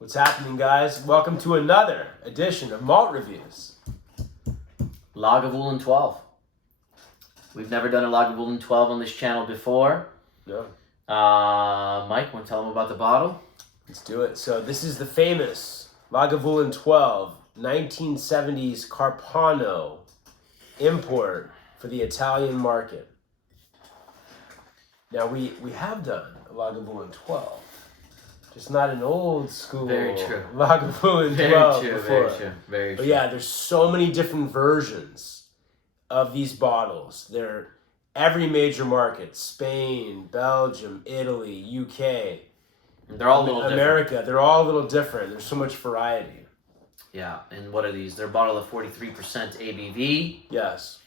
What's happening, guys? Welcome to another edition of Malt Reviews. Lagavulin 12. We've never done a Lagavulin 12 on this channel before. No. Mike, want to tell them about the bottle? Let's do it. So this is the famous Lagavulin 12, 1970s Carpano Import for the Italian market. Now we have done a Lagavulin 12. Just not an old school Very true. Lagavulin 12 Very before. true. But yeah, there's so many different versions of these bottles. They're every major market: Spain, Belgium, Italy, UK. They're all a little America. different. They're all a little different. There's so much variety. Yeah, and what are these? They're bottled at 43% ABV. Yes.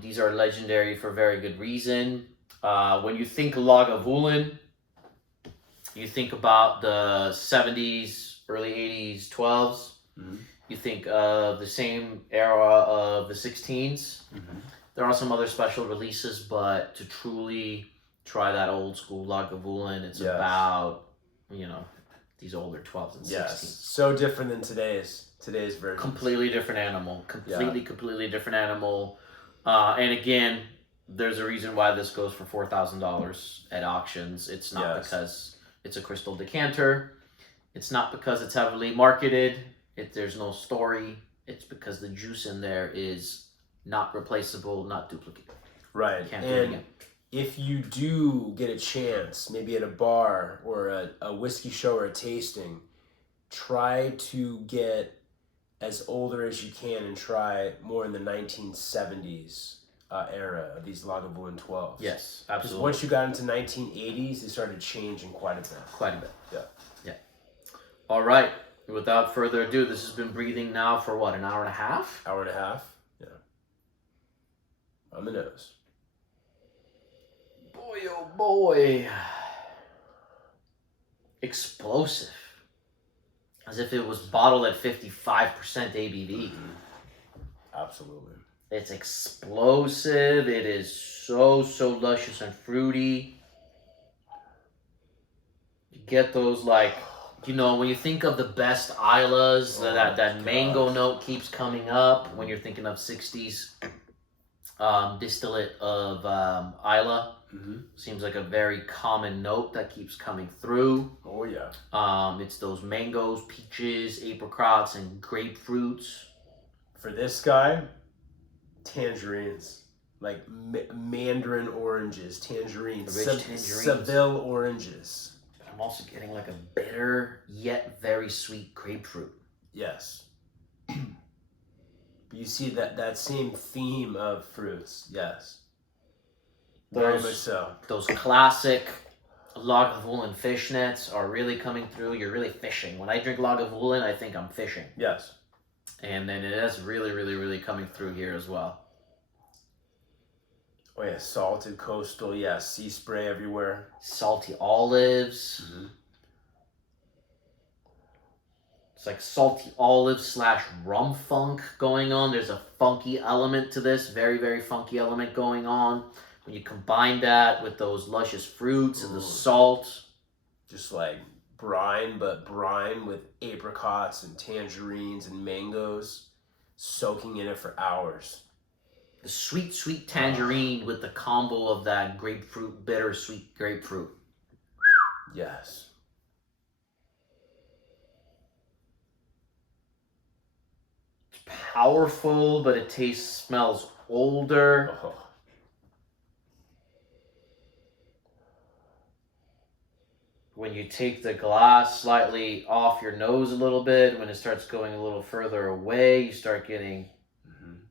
These are legendary for very good reason. When you think Lagavulin, you think about the 70s, early 80s, 12s. Mm-hmm. You think of the same era of the 16s. Mm-hmm. There are some other special releases, but to truly try that old school Lagavulin, it's about, these older 12s and 16s. Yes. So different than today's version. Completely different animal. Completely different animal. And again, there's a reason why this goes for $4,000 at auctions. It's not because it's a crystal decanter. It's not because it's heavily marketed. There's no story. It's because the juice in there is not replaceable, not duplicated. Right. Can't do it again. If you do get a chance, maybe at a bar or a whiskey show or a tasting, try to get as older as you can and try more in the 1970s era of these Lagavulin 12s. Yes, Because absolutely. once you got into 1980s, they started changing quite a bit. Quite a bit. Yeah. All right. Without further ado, this has been breathing now for what, an hour and a half? Hour and a half. Yeah. On the nose. Boy, oh boy. Explosive. As if it was bottled at 55% ABV. Absolutely. It's explosive. It is so luscious and fruity. You get those, when you think of the best Islas, that mango note keeps coming up when you're thinking of 60s distillate of Isla. Mm-hmm. Seems like a very common note that keeps coming through. Oh, yeah. It's those mangoes, peaches, apricots, and grapefruits. For this guy, tangerines. Like mandarin oranges, tangerines, Rich tangerines. Seville oranges. But I'm also getting like a bitter yet very sweet grapefruit. Yes. You see that same theme of fruits. Yes. Very much so. Those classic Lagavulin fishnets are really coming through. You're really fishing. When I drink Lagavulin, I think I'm fishing. Yes. And then it is really coming through here as well. Oh yeah, salted coastal. Yeah, sea spray everywhere. Salty olives. Mm-hmm. It's like salty olive / rum funk going on. There's a funky element to this. Very funky element going on. When you combine that with those luscious fruits and the salt. Just like brine, but brine with apricots and tangerines and mangoes, soaking in it for hours. The sweet tangerine with the combo of that grapefruit, bitter sweet grapefruit. Yes. It's powerful, but it smells older. Oh. When you take the glass slightly off your nose a little bit, when it starts going a little further away, you start getting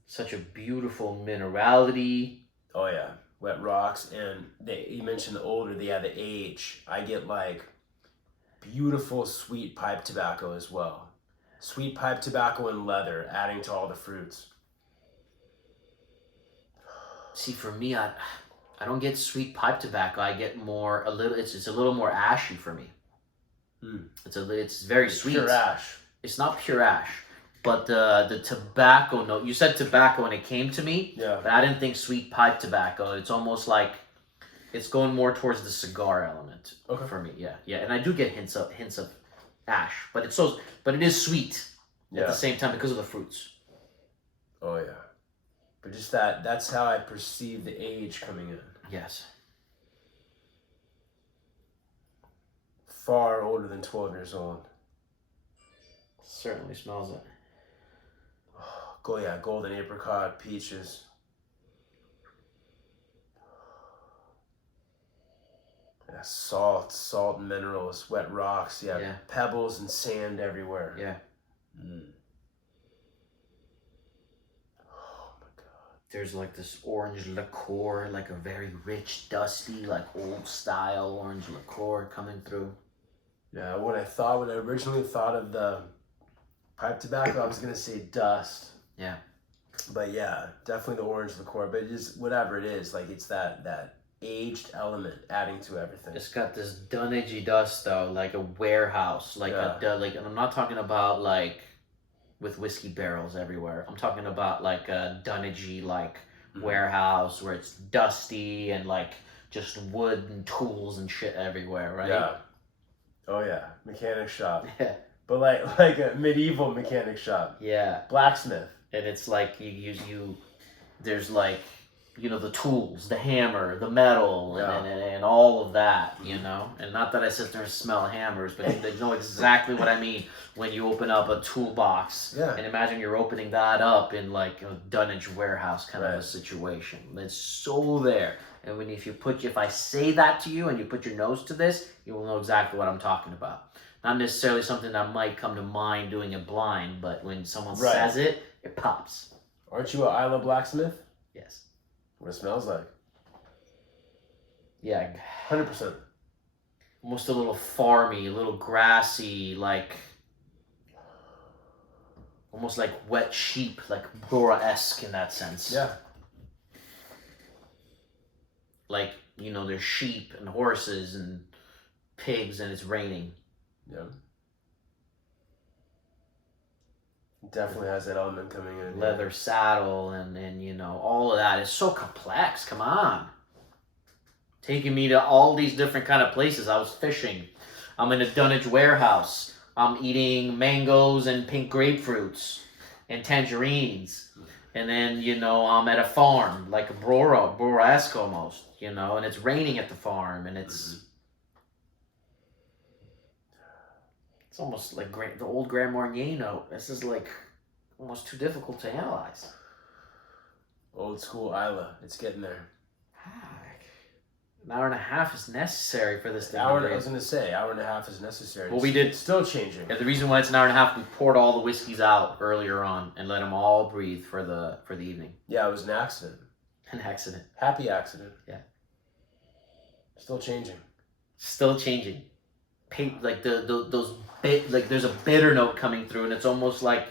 such a beautiful minerality. Oh yeah, wet rocks, and you mentioned the older, the age. I get like beautiful sweet pipe tobacco as well. Sweet pipe tobacco and leather, adding to all the fruits. See, for me, I don't get sweet pipe tobacco. I get it's a little more ashy for me. It's very sweet. Pure ash. It's not pure ash, but the tobacco note. You said tobacco when it came to me. Yeah. But I didn't think sweet pipe tobacco. It's almost like it's going more towards the cigar element for me. Yeah, and I do get hints of ash, but it is sweet at the same time because of the fruits. Oh yeah, but just that's how I perceive the age coming in. Yes. Far older than 12 years old. Certainly smells it. Oh yeah, golden apricot, peaches. Yeah, salt and minerals, wet rocks. Yeah, pebbles and sand everywhere. Yeah. Mm. Oh my God. There's like this orange liqueur, like a very rich, dusty, like old style orange liqueur coming through. Yeah, when I originally thought of the pipe tobacco, I was gonna say dust. Yeah. But yeah, definitely the orange liqueur. But it is whatever it is, like it's that aged element adding to everything. It's got this dunnagey dust though, like a warehouse, like and I'm not talking about like with whiskey barrels everywhere. I'm talking about like a dunnagey like warehouse where it's dusty and like just wood and tools and shit everywhere, right? Yeah. Oh yeah, mechanic shop. Yeah. But like a medieval mechanic shop. Yeah. Blacksmith. And it's like you there's like, you know, the tools, the hammer, the metal, and all of that, you know? And not that I sit there and smell hammers, but you know exactly what I mean when you open up a toolbox. Yeah. And imagine you're opening that up in like a dunnage warehouse kind of a situation. It's so there. And if I say that to you and you put your nose to this, you will know exactly what I'm talking about. Not necessarily something that might come to mind doing it blind, but when someone says it, it pops. Aren't you a Isla blacksmith? Yes. What it smells like. Yeah. 100%. Almost a little farmy, a little grassy, like almost like wet sheep, like Bora-esque in that sense. Yeah. Like, you know, there's sheep and horses and pigs and it's raining. Yeah. It definitely has that element coming in. Leather saddle and you know, all of that is so complex. Come on. Taking me to all these different kind of places. I was fishing. I'm in a dunnage warehouse. I'm eating mangoes and pink grapefruits and tangerines. And then, you know, I'm at a farm, like a Bora-esque almost, you know, and it's raining at the farm, and it's it's almost like the old Grand Marnier note. This is like almost too difficult to analyze. Old school Isla. It's getting there. An hour and a half is necessary for this thing. I was going to say, hour and a half is necessary. Well, we did. Still changing. Yeah, the reason why it's an hour and a half, we poured all the whiskeys out earlier on and let them all breathe for the evening. Yeah, it was an accident. An accident. Happy accident. Yeah. Still changing. Still changing. Like there's a bitter note coming through, and it's almost like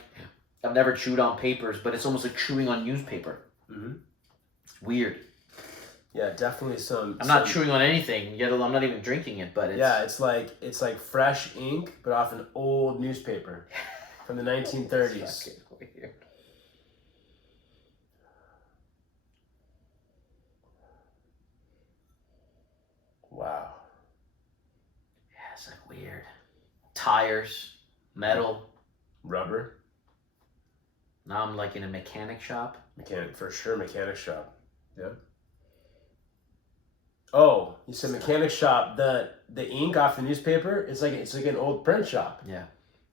I've never chewed on papers, but it's almost like chewing on newspaper. Mm-hmm. It's weird. Yeah, definitely some. I'm not chewing on anything, yet I'm not even drinking it, but it's... Yeah, it's like fresh ink, but off an old newspaper from the 1930s. It's fucking weird. Wow. Yeah, it's like weird. Tires, metal, rubber. Now I'm like in a mechanic shop. Mechanic shop. Yeah. Oh, you said mechanic shop. The ink off the newspaper. It's like an old print shop. Yeah.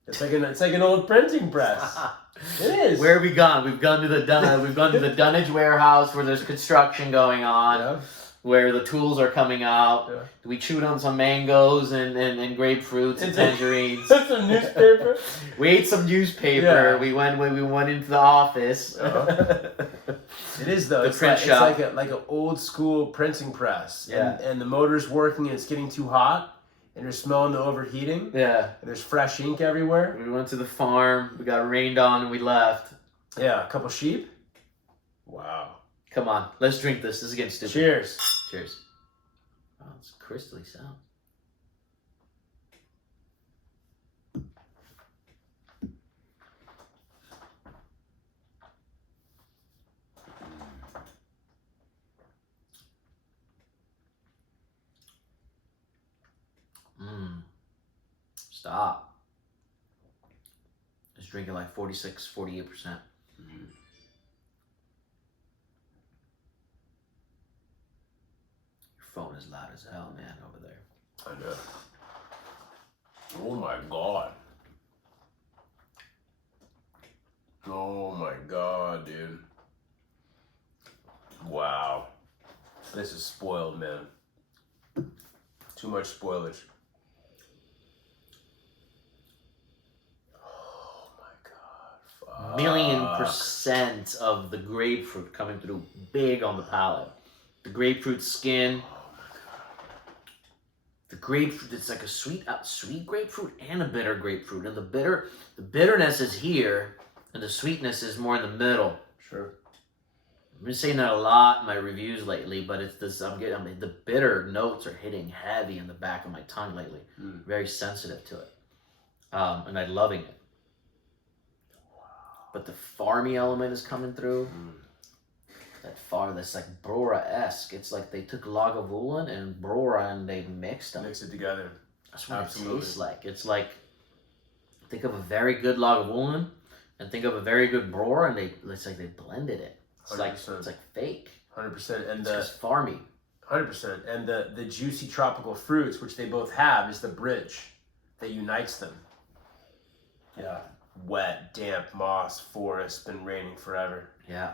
It's like an old printing press. It is. Where have we gone? We've gone to the dunnage warehouse where there's construction going on. Yeah. Where the tools are coming out. Yeah. We chewed on some mangoes and grapefruits and tangerines. Some newspaper. We ate some newspaper. Yeah. We went into the office. It is though. It's like an old school printing press. Yeah. And the motor's working and it's getting too hot and you're smelling the overheating. Yeah. And there's fresh ink everywhere. We went to the farm. We got rained on and we left. Yeah, a couple sheep. Wow. Come on, let's drink this. This is getting stupid. Cheers. Cheers. Oh, it's crystally sound. Stop. It's drinking like 46, 48%. Mm-hmm. Your phone is loud as hell, man, over there. I know. Oh my God. Oh my God, dude. Wow. This is spoiled, man. Too much spoilage. Oh my God. Fuck. 1,000,000% of the grapefruit coming through big on the palate. The grapefruit skin. The grapefruit, it's like a sweet grapefruit and a bitter grapefruit. And the bitterness is here, and the sweetness is more in the middle. Sure. I've been saying that a lot in my reviews lately, but it's this. The bitter notes are hitting heavy in the back of my tongue lately. Very sensitive to it, and I'm loving it. But the farmy element is coming through. That's like Brora-esque. It's like they took Lagavulin and Brora and they mixed them. Mix it together. That's what it tastes like. It's like, think of a very good Lagavulin and think of a very good Brora, and it's like they blended it. It's 100%. like fake. 100%. And it's just farmy. 100%. And the juicy tropical fruits, which they both have, is the bridge that unites them. Yeah. Wet, damp, moss, forest, been raining forever. Yeah.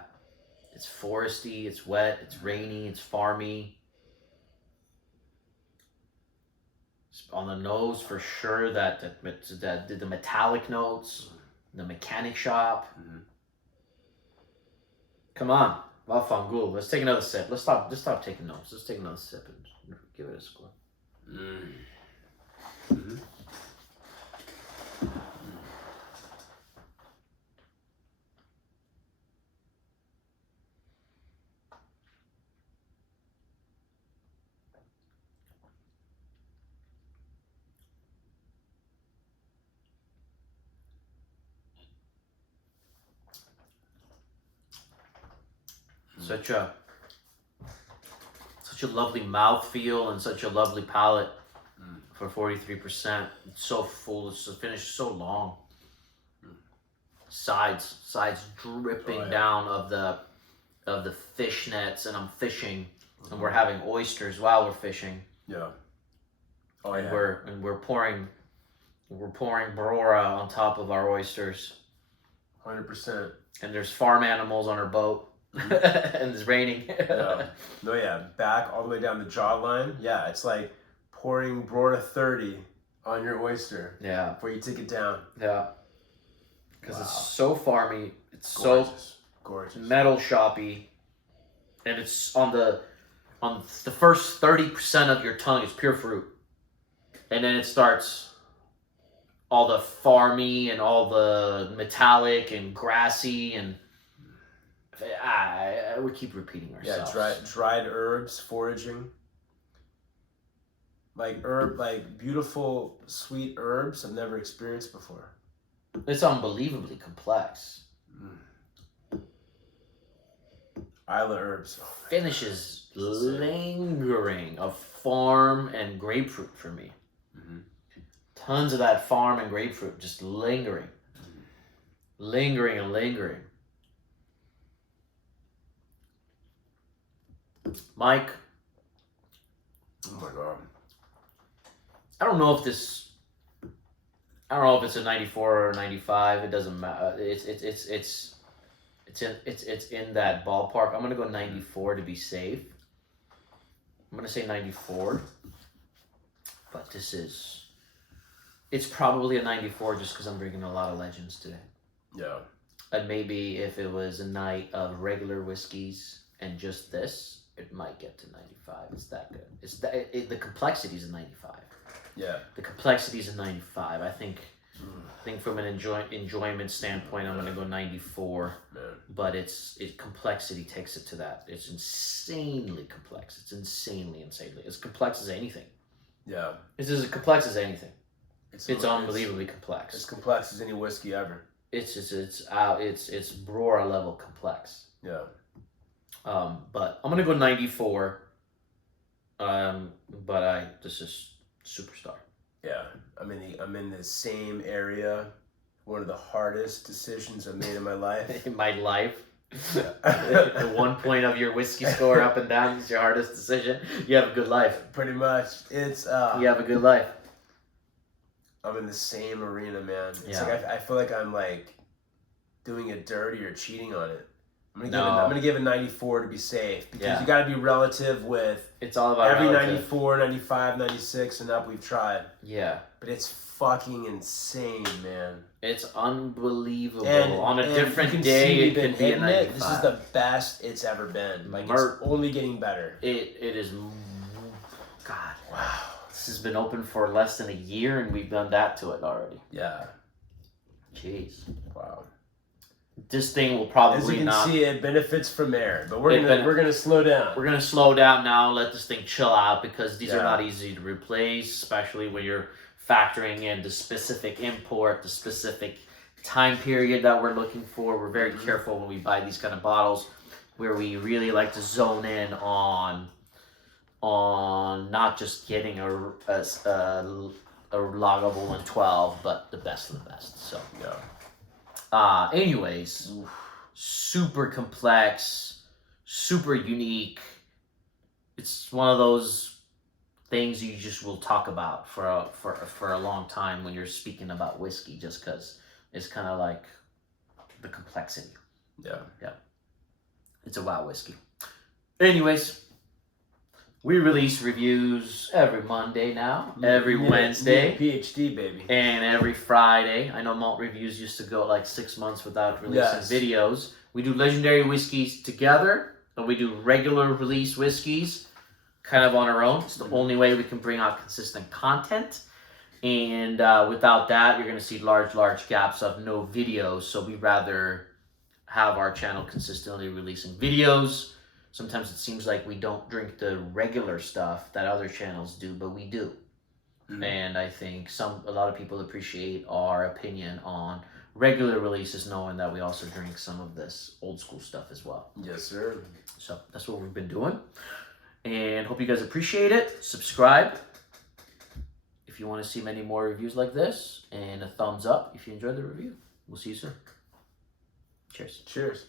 It's foresty, it's wet, it's rainy, it's farmy. On the nose, for sure, that the metallic notes, the mechanic shop. Mm-hmm. Come on, Wafangul. Let's take another sip. Let's stop taking notes. Let's take another sip and give it a score. Mm-hmm. Such a lovely mouthfeel and such a lovely palate for 43%. It's so full. It's finished so long. Sides dripping down of the fish nets, and I'm fishing, and we're having oysters while we're fishing. Yeah. Oh yeah. We're pouring Brora on top of our oysters. 100%. And there's farm animals on our boat. And it's raining. Yeah. No, yeah. Back all the way down the jawline. Yeah, it's like pouring Brora 30 on your oyster. Yeah. Before you take it down. Yeah. Because it's so farmy. It's gorgeous. Metal shoppy. And it's on the first 30% of your tongue is pure fruit. And then it starts all the farmy and all the metallic and grassy, and I would keep repeating ourselves. Yeah, dried herbs, foraging. Like beautiful sweet herbs I've never experienced before. It's unbelievably complex. Isla herbs. Oh, finishes lingering of farm and grapefruit for me. Tons of that farm and grapefruit just lingering. Lingering and lingering. Mike. Oh my God. I don't know if it's a 94 or a 95. It doesn't matter. It's in that ballpark. I'm gonna go 94 to be safe. I'm gonna say 94. But it's probably a 94 just because I'm drinking a lot of Legends today. Yeah. And maybe if it was a night of regular whiskeys and just this, it might get to 95. It's that good. The complexity is a 95. Yeah. The complexity is a 95. I think from an enjoyment standpoint, I'm gonna go 94. Man. But complexity takes it to that. It's insanely complex. It's insanely as complex as anything. Yeah. It's as complex as anything. It's unbelievably complex. As complex as any whiskey ever. It's Brora level complex. Yeah. But I'm gonna go 94. But this is superstar. Yeah. I'm in the same area one of the hardest decisions I've made in my life. In my life. At one point of your whiskey score up and down is your hardest decision. You have a good life. Pretty much. It's you have a good life. I'm in the same arena, man. It's Yeah. like I feel like I'm like doing it dirty or cheating on it. I'm gonna give it 94 to be safe, because you got to be relative with it's all about every relative. 94, 95, 96 and up we've tried. Yeah. But it's fucking insane, man. It's unbelievable. And on a different you day, see it could be a 95. This is the best it's ever been. Like, it's only getting better. It is. God. Wow. This has been open for less than a year, and we've done that to it already. Yeah. Jeez. Wow. This thing will probably As you not. can see, it benefits from air, but we're gonna slow down. We're gonna slow down now. Let this thing chill out, because these are not easy to replace, especially when you're factoring in the specific import, the specific time period that we're looking for. We're very careful when we buy these kind of bottles, where we really like to zone in on not just getting a Lagavulin 12, but the best of the best. So anyways, super complex, super unique. It's one of those things you just will talk about for a long time when you're speaking about whiskey, just because it's kind of like the complexity. Yeah. It's a wow whiskey. Anyways, we release reviews every Monday now, every Wednesday. PhD, baby. And every Friday. I know Malt Reviews used to go like 6 months without releasing videos. We do legendary whiskeys together, and we do regular release whiskeys kind of on our own. It's the only way we can bring out consistent content. And without that, you're going to see large gaps of no videos. So we rather have our channel consistently releasing videos. Sometimes it seems like we don't drink the regular stuff that other channels do, but we do. And I think a lot of people appreciate our opinion on regular releases, knowing that we also drink some of this old school stuff as well. Yes, sir. So that's what we've been doing. And hope you guys appreciate it. Subscribe if you want to see many more reviews like this. And a thumbs up if you enjoyed the review. We'll see you soon. Cheers. Cheers.